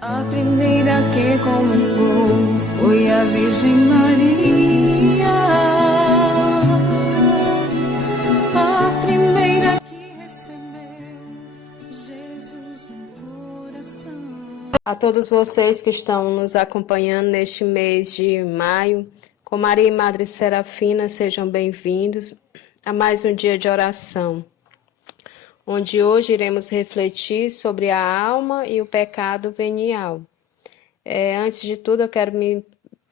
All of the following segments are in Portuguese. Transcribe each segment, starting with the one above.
A primeira que comungou foi a Virgem Maria, a primeira que recebeu Jesus no coração. A todos vocês que estão nos acompanhando neste mês de maio, com Maria e Madre Serafina, sejam bem-vindos a mais um dia de oração, onde hoje iremos refletir sobre a alma e o pecado venial. Antes de tudo, eu quero me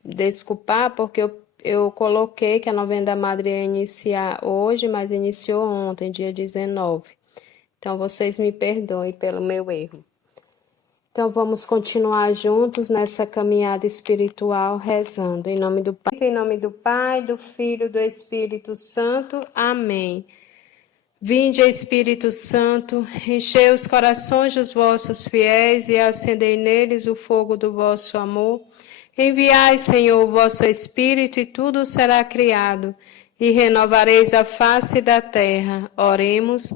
desculpar porque eu coloquei que a novena da Madre ia iniciar hoje, mas iniciou ontem, dia 19. Então, vocês me perdoem pelo meu erro. Então, vamos continuar juntos nessa caminhada espiritual, rezando. Em nome do Pai, do Filho e do Espírito Santo. Amém. Vinde, Espírito Santo, enchei os corações dos vossos fiéis e acendei neles o fogo do vosso amor. Enviai, Senhor, o vosso Espírito, e tudo será criado, e renovareis a face da terra. Oremos.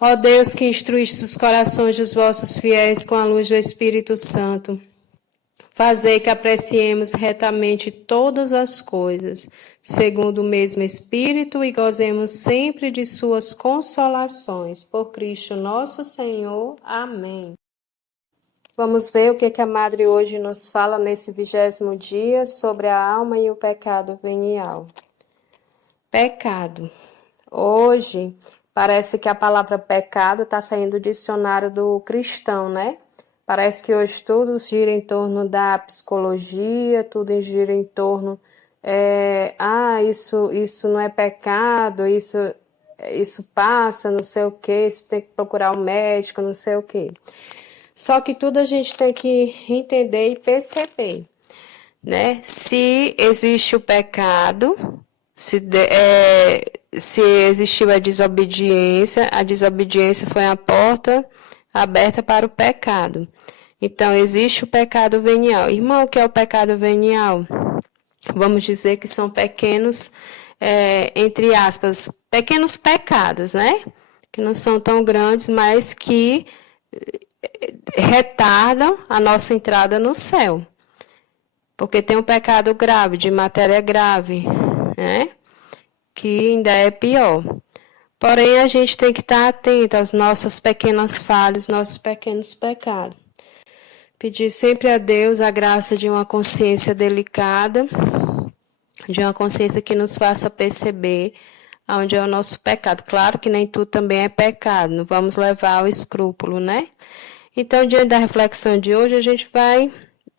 Ó Deus, que instruíste os corações dos vossos fiéis com a luz do Espírito Santo, fazei que apreciemos retamente todas as coisas, segundo o mesmo Espírito, e gozemos sempre de suas consolações. Por Cristo nosso Senhor. Amém. Vamos ver o que a Madre hoje nos fala nesse 20º dia sobre a alma e o pecado venial. Pecado. Hoje, parece que a palavra pecado está saindo do dicionário do cristão, né? Parece que hoje tudo gira em torno da psicologia, tudo gira em torno, isso não é pecado, isso passa, não sei o quê, você tem que procurar um médico, não sei o quê. Só que tudo a gente tem que entender e perceber, né? Se existe o pecado, se existiu a desobediência foi a porta aberta para o pecado. Então, existe o pecado venial. Irmão, o que é o pecado venial? Vamos dizer que são pequenos, entre aspas, pequenos pecados, né? Que não são tão grandes, mas que retardam a nossa entrada no céu. Porque tem um pecado grave, de matéria grave, né? Que ainda é pior. Porém, a gente tem que estar atento às nossas pequenas falhas, nossos pequenos pecados. Pedir sempre a Deus a graça de uma consciência delicada, de uma consciência que nos faça perceber onde é o nosso pecado. Claro que nem tudo também é pecado, não vamos levar ao escrúpulo, né? Então, diante da reflexão de hoje, a gente vai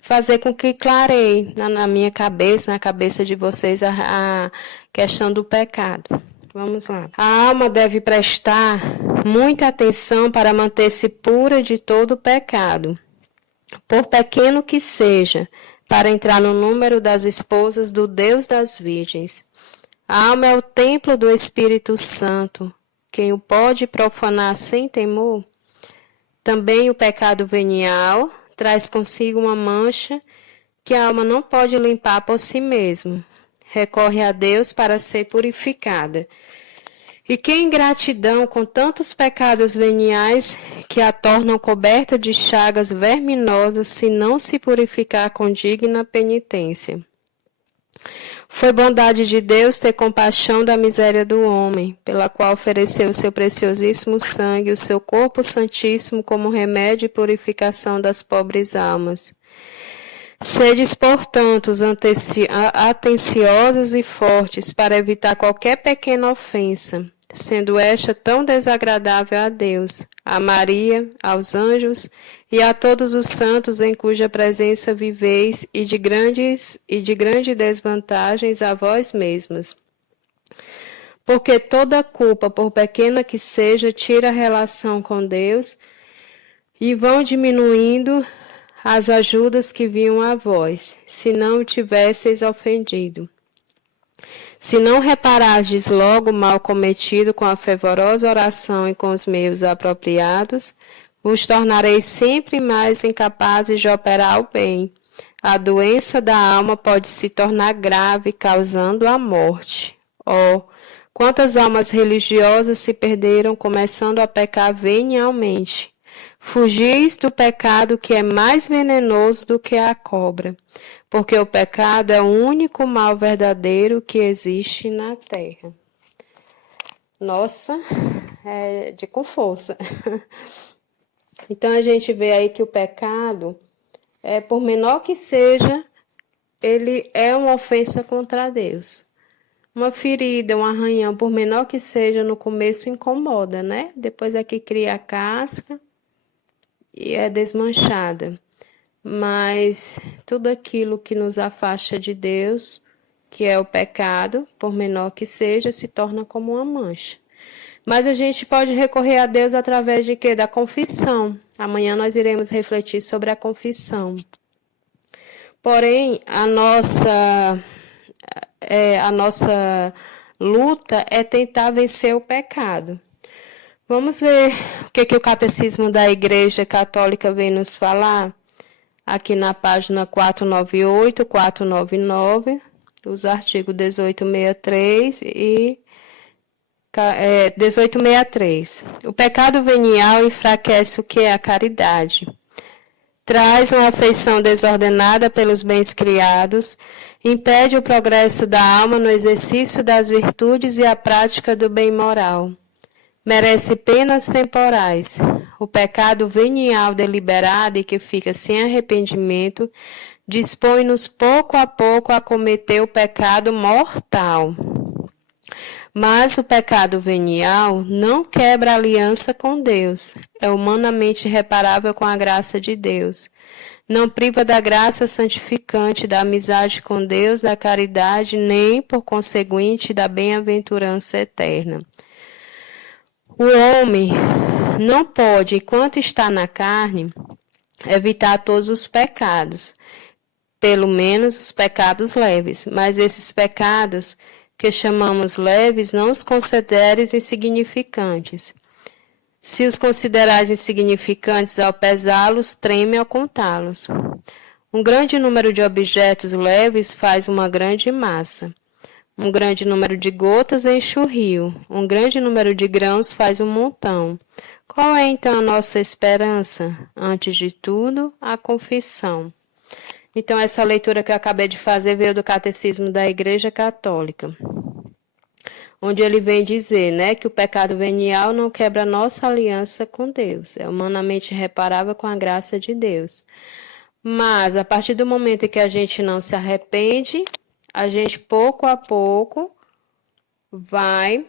fazer com que clareie na minha cabeça, na cabeça de vocês, a questão do pecado. Vamos lá. A alma deve prestar muita atenção para manter-se pura de todo pecado, por pequeno que seja, para entrar no número das esposas do Deus das Virgens. A alma é o templo do Espírito Santo. Quem o pode profanar sem temor? Também o pecado venial traz consigo uma mancha que a alma não pode limpar por si mesma. Recorre a Deus para ser purificada. E que ingratidão com tantos pecados veniais que a tornam coberta de chagas verminosas se não se purificar com digna penitência. Foi bondade de Deus ter compaixão da miséria do homem, pela qual ofereceu o seu preciosíssimo sangue, o seu corpo santíssimo como remédio e purificação das pobres almas. Sedes, portanto, atenciosos e fortes para evitar qualquer pequena ofensa, sendo esta tão desagradável a Deus, a Maria, aos anjos e a todos os santos em cuja presença viveis e de grande desvantagens a vós mesmas. Porque toda culpa, por pequena que seja, tira a relação com Deus e vão diminuindo as ajudas que vinham a vós, se não o tivesseis ofendido. Se não reparardes logo o mal cometido com a fervorosa oração e com os meios apropriados, vos tornareis sempre mais incapazes de operar o bem. A doença da alma pode se tornar grave, causando a morte. Oh, quantas almas religiosas se perderam começando a pecar venialmente, Fugis do pecado que é mais venenoso do que a cobra, porque o pecado é o único mal verdadeiro que existe na terra. Nossa, é com força. Então a gente vê aí que o pecado, por menor que seja, ele é uma ofensa contra Deus. Uma ferida, um arranhão, por menor que seja, no começo incomoda, né? Depois é que cria a casca e é desmanchada. Mas tudo aquilo que nos afasta de Deus, que é o pecado, por menor que seja, se torna como uma mancha. Mas a gente pode recorrer a Deus através de quê? Da confissão. Amanhã nós iremos refletir sobre a confissão. Porém, a nossa luta é tentar vencer o pecado. Vamos ver o que o Catecismo da Igreja Católica vem nos falar? Aqui na página 498, 499, os artigos 1863 e 1863. O pecado venial enfraquece o que é a caridade. Traz uma afeição desordenada pelos bens criados, impede o progresso da alma no exercício das virtudes e a prática do bem moral. Merece penas temporais. O pecado venial deliberado e que fica sem arrependimento dispõe-nos pouco a pouco a cometer o pecado mortal. Mas o pecado venial não quebra a aliança com Deus, é humanamente reparável com a graça de Deus. Não priva da graça santificante, da amizade com Deus, da caridade, nem, por conseguinte, da bem-aventurança eterna. O homem não pode, enquanto está na carne, evitar todos os pecados, pelo menos os pecados leves, mas esses pecados que chamamos leves, não os consideres insignificantes. Se os considerais insignificantes ao pesá-los, treme ao contá-los. Um grande número de objetos leves faz uma grande massa. Um grande número de gotas enche o rio. Um grande número de grãos faz um montão. Qual é então a nossa esperança? Antes de tudo, a confissão. Então, essa leitura que eu acabei de fazer veio do Catecismo da Igreja Católica, onde ele vem dizer, né, que o pecado venial não quebra a nossa aliança com Deus, é humanamente reparável com a graça de Deus. Mas, a partir do momento em que a gente não se arrepende, a gente pouco a pouco vai,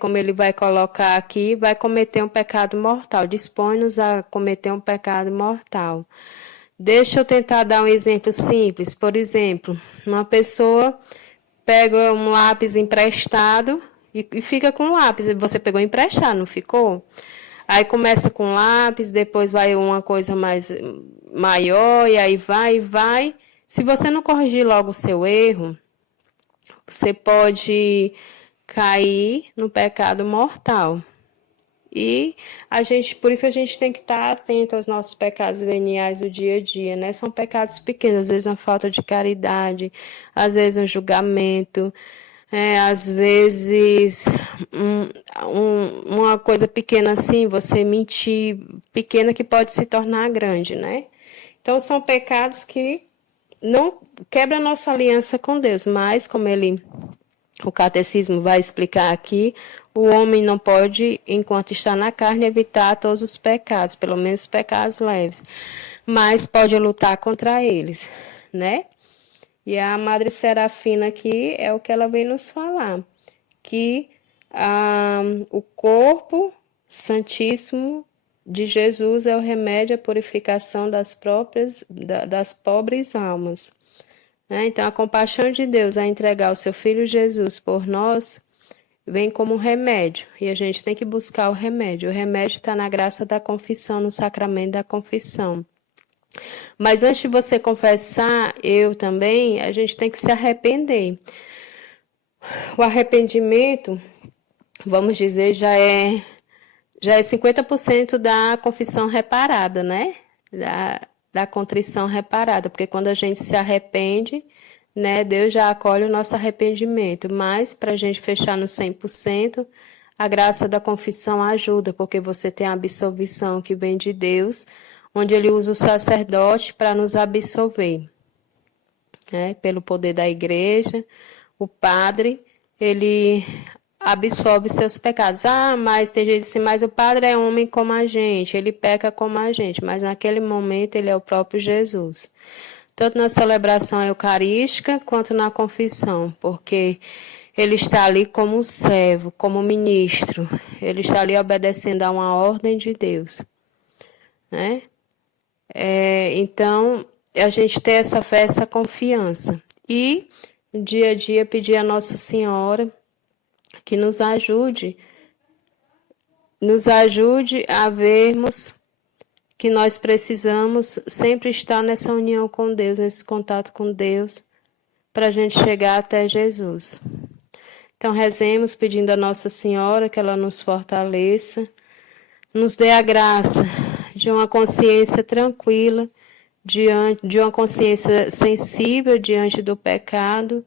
como ele vai colocar aqui, vai cometer um pecado mortal, dispõe-nos a cometer um pecado mortal. Deixa eu tentar dar um exemplo simples. Por exemplo, uma pessoa pega um lápis emprestado e fica com o lápis. Você pegou emprestado, não ficou? Aí começa com lápis, depois vai uma coisa mais maior, e aí vai. Se você não corrigir logo o seu erro, você pode cair no pecado mortal. E por isso que a gente tem que estar atento aos nossos pecados veniais do dia a dia, né? São pecados pequenos, às vezes uma falta de caridade, às vezes um julgamento, às vezes uma coisa pequena assim, você mentir, pequena que pode se tornar grande, né? Então são pecados que não quebram a nossa aliança com Deus, mas como o Catecismo vai explicar aqui, o homem não pode, enquanto está na carne, evitar todos os pecados, pelo menos os pecados leves, mas pode lutar contra eles, né? E a Madre Serafina aqui é o que ela vem nos falar, que o corpo santíssimo de Jesus é o remédio à purificação das pobres almas. Então, a compaixão de Deus a entregar o seu Filho Jesus por nós vem como um remédio, e a gente tem que buscar o remédio. O remédio está na graça da confissão, no sacramento da confissão. Mas antes de você confessar, a gente tem que se arrepender. O arrependimento, vamos dizer, já é 50% da confissão reparada, né? Da contrição reparada, porque quando a gente se arrepende, né, Deus já acolhe o nosso arrependimento, mas para a gente fechar no 100%, A graça da confissão ajuda, porque você tem a absolvição que vem de Deus, onde ele usa o sacerdote para nos absolver, né? Pelo poder da igreja, o padre, ele absolve seus pecados. Mas tem gente assim, mas o padre é homem como a gente, ele peca como a gente, mas naquele momento ele é o próprio Jesus. Tanto na celebração eucarística quanto na confissão, porque ele está ali como um servo, como ministro. Ele está ali obedecendo a uma ordem de Deus, né? Então, a gente tem essa fé, essa confiança. E, dia a dia, pedir a Nossa Senhora que nos ajude a vermos que nós precisamos sempre estar nessa união com Deus, nesse contato com Deus, para a gente chegar até Jesus. Então, rezemos pedindo a Nossa Senhora que ela nos fortaleça, nos dê a graça de uma consciência tranquila, de uma consciência sensível diante do pecado,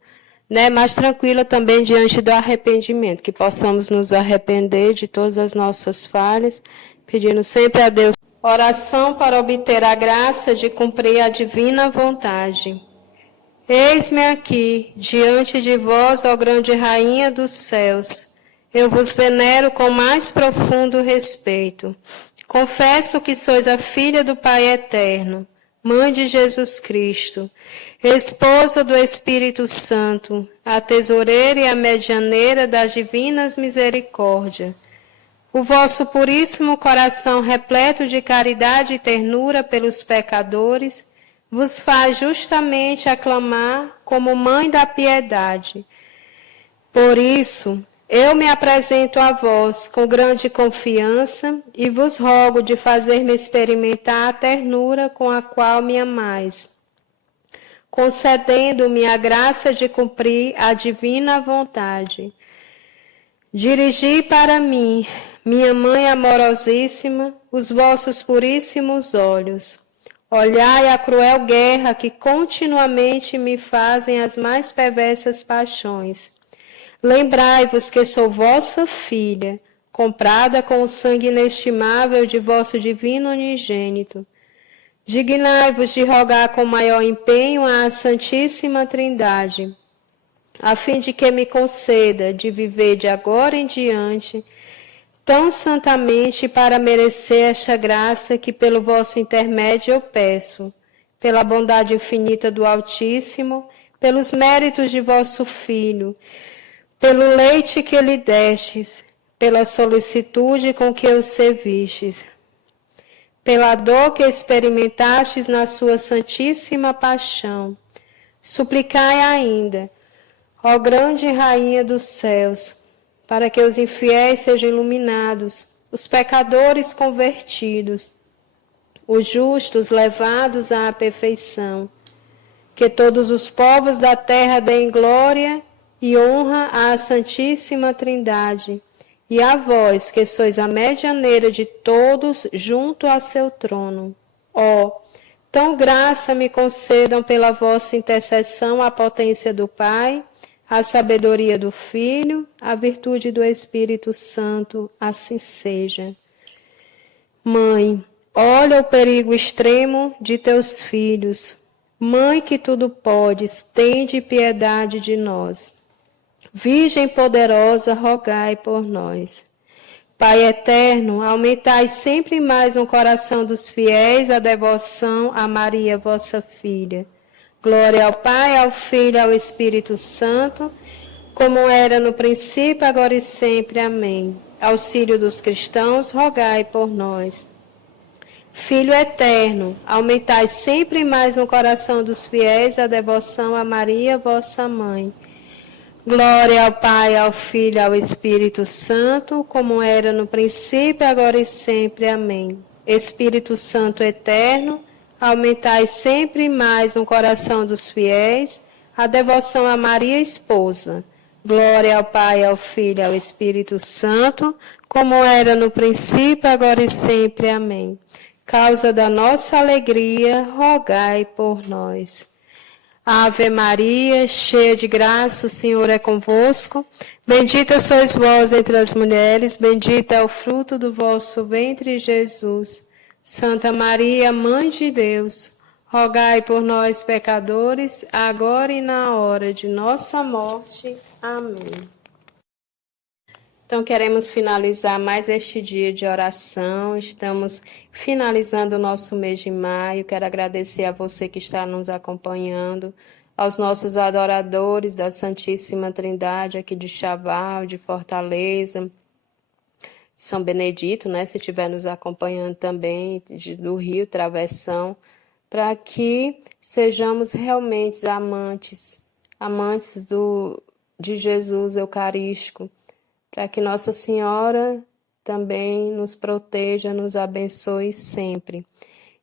né? Mais tranquila também diante do arrependimento, que possamos nos arrepender de todas as nossas falhas, pedindo sempre a Deus oração para obter a graça de cumprir a divina vontade. Eis-me aqui, diante de vós, ó grande Rainha dos céus. Eu vos venero com mais profundo respeito. Confesso que sois a filha do Pai Eterno, Mãe de Jesus Cristo, Esposa do Espírito Santo, a tesoureira e a medianeira das divinas misericórdias. O vosso puríssimo coração, repleto de caridade e ternura pelos pecadores, vos faz justamente aclamar como Mãe da piedade. Por isso, eu me apresento a vós com grande confiança e vos rogo de fazer-me experimentar a ternura com a qual me amais, concedendo-me a graça de cumprir a divina vontade. Dirigi para mim, minha Mãe amorosíssima, os vossos puríssimos olhos. Olhai a cruel guerra que continuamente me fazem as mais perversas paixões. Lembrai-vos que sou vossa filha, comprada com o sangue inestimável de vosso divino unigênito. Dignai-vos de rogar com maior empenho à Santíssima Trindade, a fim de que me conceda de viver de agora em diante tão santamente para merecer esta graça que pelo vosso intermédio eu peço, pela bondade infinita do Altíssimo, pelos méritos de vosso Filho, pelo leite que lhe destes, pela solicitude com que o servistes, pela dor que experimentastes na sua santíssima paixão. Suplicai ainda, ó grande Rainha dos céus, para que os infiéis sejam iluminados, os pecadores convertidos, os justos levados à perfeição, que todos os povos da terra deem glória e honra à Santíssima Trindade, e a vós, que sois a medianeira de todos junto a seu trono. Ó, tão graça me concedam pela vossa intercessão a potência do Pai, a sabedoria do Filho, a virtude do Espírito Santo, assim seja. Mãe, olha o perigo extremo de teus filhos. Mãe que tudo podes, tende piedade de nós. Virgem poderosa, rogai por nós. Pai eterno, aumentai sempre mais no coração dos fiéis a devoção a Maria, vossa filha. Glória ao Pai, ao Filho e ao Espírito Santo, como era no princípio, agora e sempre. Amém. Auxílio dos cristãos, rogai por nós. Filho eterno, aumentai sempre mais no coração dos fiéis a devoção a Maria, vossa mãe. Glória ao Pai, ao Filho e ao Espírito Santo, como era no princípio, agora e sempre. Amém. Espírito Santo eterno, aumentai sempre mais no coração dos fiéis a devoção a Maria, esposa. Glória ao Pai, ao Filho e ao Espírito Santo, como era no princípio, agora e sempre. Amém. Causa da nossa alegria, rogai por nós. Ave Maria, cheia de graça, o Senhor é convosco. Bendita sois vós entre as mulheres, bendito é o fruto do vosso ventre, Jesus. Santa Maria, Mãe de Deus, rogai por nós, pecadores, agora e na hora de nossa morte. Amém. Então, queremos finalizar mais este dia de oração. Estamos finalizando o nosso mês de maio. Quero agradecer a você que está nos acompanhando, aos nossos adoradores da Santíssima Trindade aqui de Chaval, de Fortaleza, São Benedito, né? Se estiver nos acompanhando também, do Rio, Travessão, para que sejamos realmente amantes de Jesus Eucarístico, para que Nossa Senhora também nos proteja, nos abençoe sempre.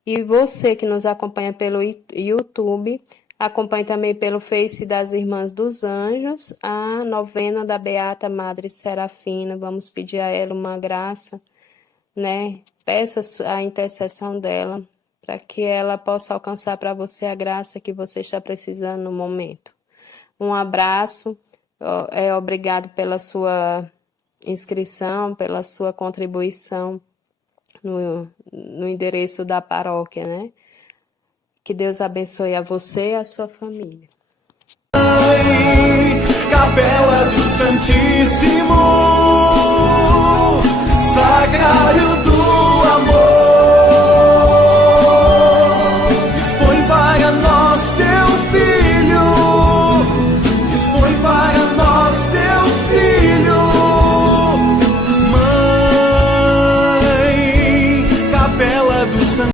E você que nos acompanha pelo YouTube, acompanhe também pelo Face das Irmãs dos Anjos, a novena da Beata Madre Serafina. Vamos pedir a ela uma graça, né? Peça a intercessão dela, para que ela possa alcançar para você a graça que você está precisando no momento. Um abraço, obrigado pela sua inscrição, pela sua contribuição no endereço da paróquia, né? Que Deus abençoe a você e a sua família. Capela